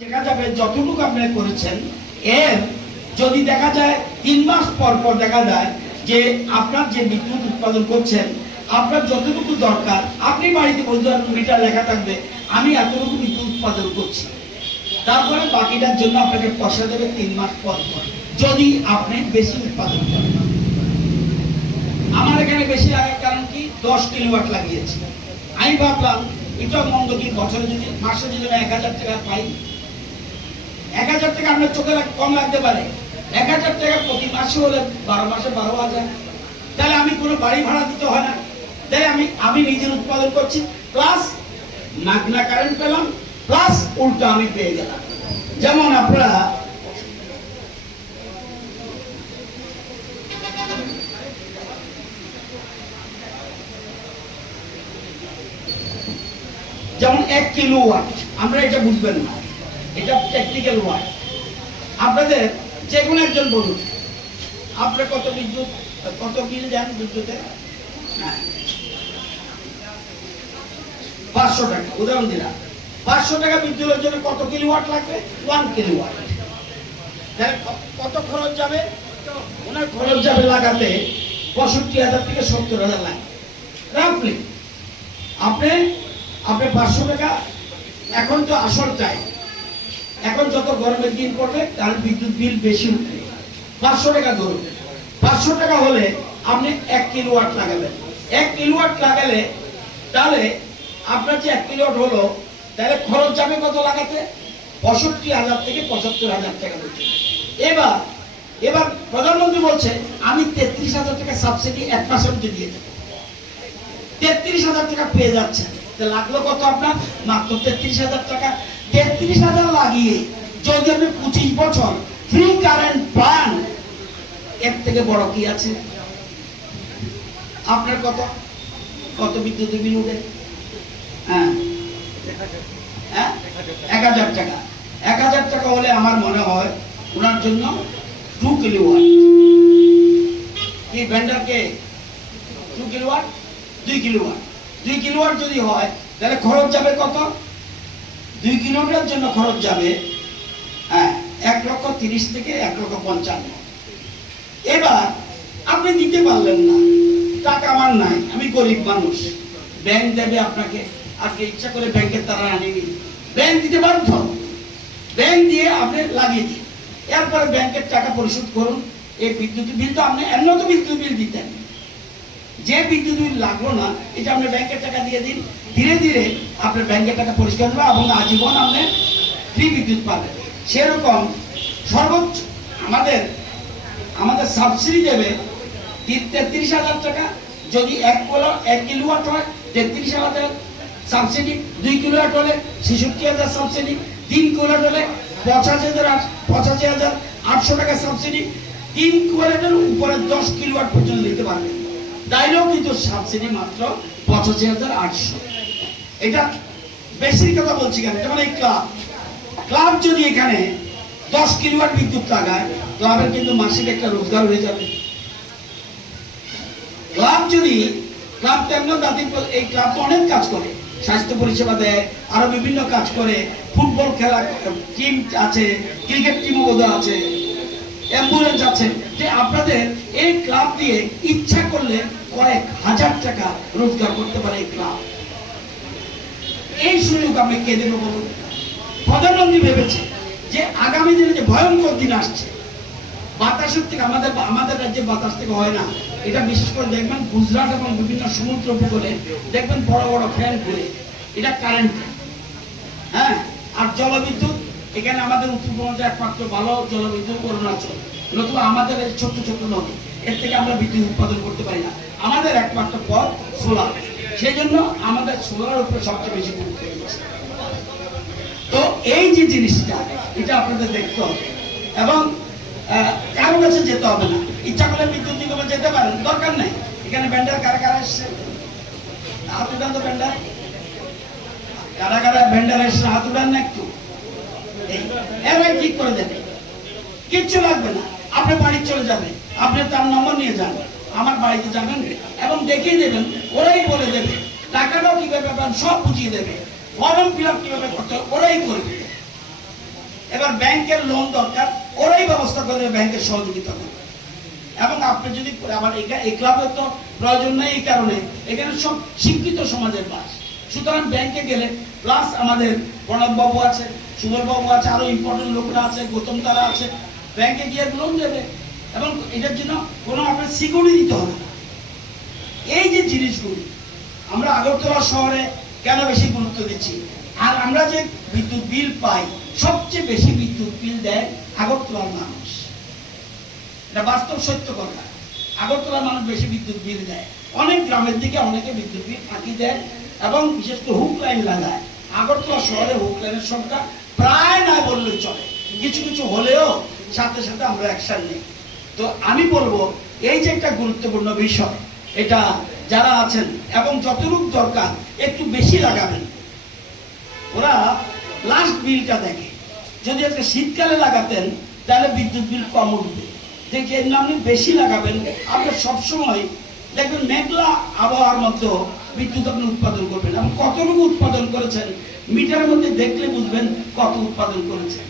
দেখা যাবে যতটুকু আপনি করেছেন এর যদি দেখা যায় 3 মাস পর পর দেখা যায় যে আপনার যে বিদ্যুৎ উৎপাদন করছেন আপনার যতটুকু দরকার আপনি বাড়িতে বলতে মিটার লেখা থাকবে আমি এতটুকু বিদ্যুৎ উৎপাদন করছি, তারপরে বাকিটার জন্য আপনাকে পয়সা দেবে 3 মাস পর পর যদি আপনি বেশি উৎপাদন করেন। আমার এখানে বেশি লাগার কারণ কি 10 কিলোওয়াট লাগিয়েছি। আমি ভাবলাম এটা মন্দ কি, বছরে যদি মাসে যদি 1000 টাকা পাই, 1000 টাকা আপনার চোখে কম লাগতে পারে, 1000 টাকা প্রতি মাসে হলে 12 মাসে 12,000, তাহলে আমি কোনো বাড়ি ভাড়া দিতে হয় না, তাহলে আমি নিজের উৎপাদন করছি, প্লাস মাগনা কারেন্ট পেলাম, প্লাস উল্টা আমি পেয়ে গেলাম। যেমন আপনারা যেমন 1 কিলোওয়াট, আমরা এটা বুঝবেন না, এটা টেকনিক্যাল ওয়ার্ড। আপনাদের যে কোনো একজন বলুন আপনার কত বিদ্যুৎ, কত বিল দেন বিদ্যুতে? 500 টাকা উদাহরণ দিলাম। 500 টাকা বিদ্যুতের জন্য কত কিলোওয়াট লাগবে? 1 কিলোওয়াট। তাহলে কত খরচ যাবে? ওনার খরচ যাবে লাগাতে 65,000 থেকে 70,000 লাগে রাফলি। আপনি 500 টাকা, এখন তো আসল চাই, এখন যত গরমের দিন পড়বে তার বিদ্যুৎ বিল বেশি উঠবে। 500 টাকা ধরুন, 500 টাকা হলে আপনি 1 কিলোওয়াট লাগাবেন। 1 কিলোওয়াট লাগালে তাহলে আপনার যে 1 কিলোওয়াট হলো, তাহলে খরচ যাবে কত লাগাতে? 65,000 থেকে 75,000 টাকা দিতে। এবার প্রধানমন্ত্রী বলছে আমি 33,000 টাকা সাবসিডি 1 মাসের মধ্যে দিয়ে দেবো। 33,000 টাকা পেয়ে যাচ্ছেন, লাগলো কত আপনার? মাত্র 33,000 টাকা। 33,000 লাগিয়ে যদি আপনি 25 বছর ফ্রি কারেন্ট পান, এর থেকে বড় কি আছে? আপনার কত বিদ্যুৎ বিল উঠে? 1000 টাকা। 1000 টাকা হলে আমার মনে হয় ওনার জন্য 2 কিলোওয়াট। কি ভেন্ডারকে 2 কিলোওয়াট, 2 কিলোওয়াট, 2 কিলোওয়াট যদি হয় তাহলে খরচ যাবে কত? 2 কিলোওয়াটের জন্য খরচ যাবে 1,30,000 থেকে 1,55,000। এবার আপনি দিতে পারলেন না, টাকা আমার নাই, আমি গরিব মানুষ, ব্যাংক দেবে আপনাকে, আপনি ইচ্ছা করে ব্যাংকের তারা আনেনি, ব্যাংক দিতে বাধ্য, ব্যাংক দিয়ে আপনি লাগিয়ে দিন, এরপরে ব্যাংকের টাকা পরিশোধ করুন। এই বিদ্যুৎ বিল তো আপনি এমন তো বিদ্যুৎ বিল দিতেন, যে বিদ্যুৎ বিল লাগলো না এটা আপনি ব্যাংকের টাকা দিয়ে দিন, ধীরে ধীরে আপনার ব্যাংকের টাকা পরিষ্কার হবে এবং আজীবন আপনি ফ্রি বিদ্যুৎ পাবেন। সেরকম সর্বোচ্চ আমাদের সাবসিডি দেবে 33,000 টাকা। যদি 1 কিলোওয়াট হয় 33,000 সাবসিডি, 2 কিলোওয়াট হলে 66,000 সাবসিডি, 3 কিলোওয়াট হলে 85,800 টাকা সাবসিডি, 3 কিলোওয়াটের উপরে 10 কিলোওয়াট পর্যন্ত দিতে পারবেন, তাইলেও কিন্তু সাবসিডি মাত্র 85,800। এটা বেশির কথা বলছি কেন? যেমন এই ক্লাব যদি এখানে 10 কিলোওয়াট বিদ্যুৎ লাগায়, ক্লাবের কিন্তু মাসিক একটা রোজগার হয়ে যাবে। ক্লাব তেমন জাতির, এই ক্লাব তো অনেক কাজ করে, স্বাস্থ্য পরিষেবা দেয়, আরো বিভিন্ন কাজ করে, ফুটবল খেলা টিম আছে, ক্রিকেট টিমও বোধহয় আছে, অ্যাম্বুলেন্স আছে, যে আপনাদের এই ক্লাব দিয়ে ইচ্ছা করলে কয়েক হাজার টাকা রোজগার করতে পারে এই ক্লাব। এই সুযোগ আমি কে দেবো বলুন? প্রধানমন্ত্রী ভেবেছে যে আগামী দিনে যে ভয়ঙ্কর দিন আসছে, বাতাসের থেকে আমাদের রাজ্যে বাতাস থেকে হয় না, এটা বিশেষ করে দেখবেন গুজরাট এবং বিভিন্ন সমুদ্র উপকূলে দেখবেন বড় বড় ফ্যান ঘুরে, এটা কারেন্ট। আর জলবিদ্যুৎ এখানে আমাদের উত্তরবঙ্গে একমাত্র ভালো জলবিদ্যুৎ অরুণাচল, নতুবা আমাদের ছোট্ট ছোট্ট নদী, এর থেকে আমরা বিদ্যুৎ উৎপাদন করতে পারি না। আমাদের একমাত্র পথ সোলার, সেই জন্য আমাদের সোলার উপরে সবচেয়ে বেশি গুরুত্ব দিচ্ছে। তো এই যে জিনিসটা, এটা আপনাদের দেখতে হবে এবং কারো কাছে যেতে হবে না, ইচ্ছা করলে বিদ্যুৎ নিগমে যেতে পারেন, দরকার নাই। এখানে ব্যান্ডার কারা এসছে? হাত উঠান তো, ব্যান্ডার কারা ব্যান্ডার এসছে? হাত উঠান না একটু, এরাই ঠিক করে দেবে, কিচ্ছু লাগবে না। আপনি বাড়ি চলে যাবেন, আপনি তার নম্বর নিয়ে যান, আমার বাড়িতে যাবেন এবং দেখিয়ে দেবেন, ওরাই বলে দেবে, টাকাটাও কিভাবে পাবেন সব বুঝিয়ে দেবে, ফর্ম ফিল আপ কিভাবে করতে ওরাই করবে। এবার ব্যাংকের লোন দরকার, ওরাই ব্যবস্থা করে ব্যাংকের সহযোগিতা করবে। এবং আপনি যদি আবার এই ক্লাবের তো প্রয়োজন নেই, এই কারণে এখানে সব শিক্ষিত সমাজের বাস। সুতরাং ব্যাংকে গেলে প্লাস আমাদের প্রণব বাবু আছে, সুবল বাবু আছে, আরো ইম্পর্টেন্ট লোকরা আছে, গৌতম তারা আছে, ব্যাংকে গিয়ে লোন দেবে এবং এটার জন্য কোনো আপনার সিকিউরিটি দিতে হবে না। এই যে জিনিসগুলি আমরা আগরতলা শহরে কেন বেশি গুরুত্ব দিচ্ছি, আর আমরা যে বিদ্যুৎ বিল পাই, সবচেয়ে বেশি বিদ্যুৎ বিল দেয় আগরতলার মানুষ। এটা বাস্তব সত্য কথা। আগরতলার মানুষ বেশি বিদ্যুৎ বিল দেয়। অনেক গ্রামের দিকে অনেকে বিদ্যুৎ বিল ফাঁকি দেয় এবং বিশেষ করে হুক লাইন লাগায়। আগরতলা শহরে হুক লাইনের সংখ্যা প্রায় না বললেই চলে, কিছু কিছু হলেও সাথে সাথে আমরা অ্যাকশন নিই। তো আমি বলবো এই যে একটা গুরুত্বপূর্ণ বিষয়, এটা যারা আছেন এবং যতটুকু দরকার একটু বেশি লাগাবেন। ওরা লাস্ট বিলটা দেখে, যদি আজকে শীতকালে লাগাতেন তাহলে বিদ্যুৎ বিল কম উঠবে। যে আপনি বেশি লাগাবেন, আপনি সবসময় দেখবেন মেঘলা আবহাওয়ার মতো বিদ্যুৎ আপনি উৎপাদন করবেন এবং কতটুকু উৎপাদন করেছেন মিটারের মধ্যে দেখলে বুঝবেন কত উৎপাদন করেছেন।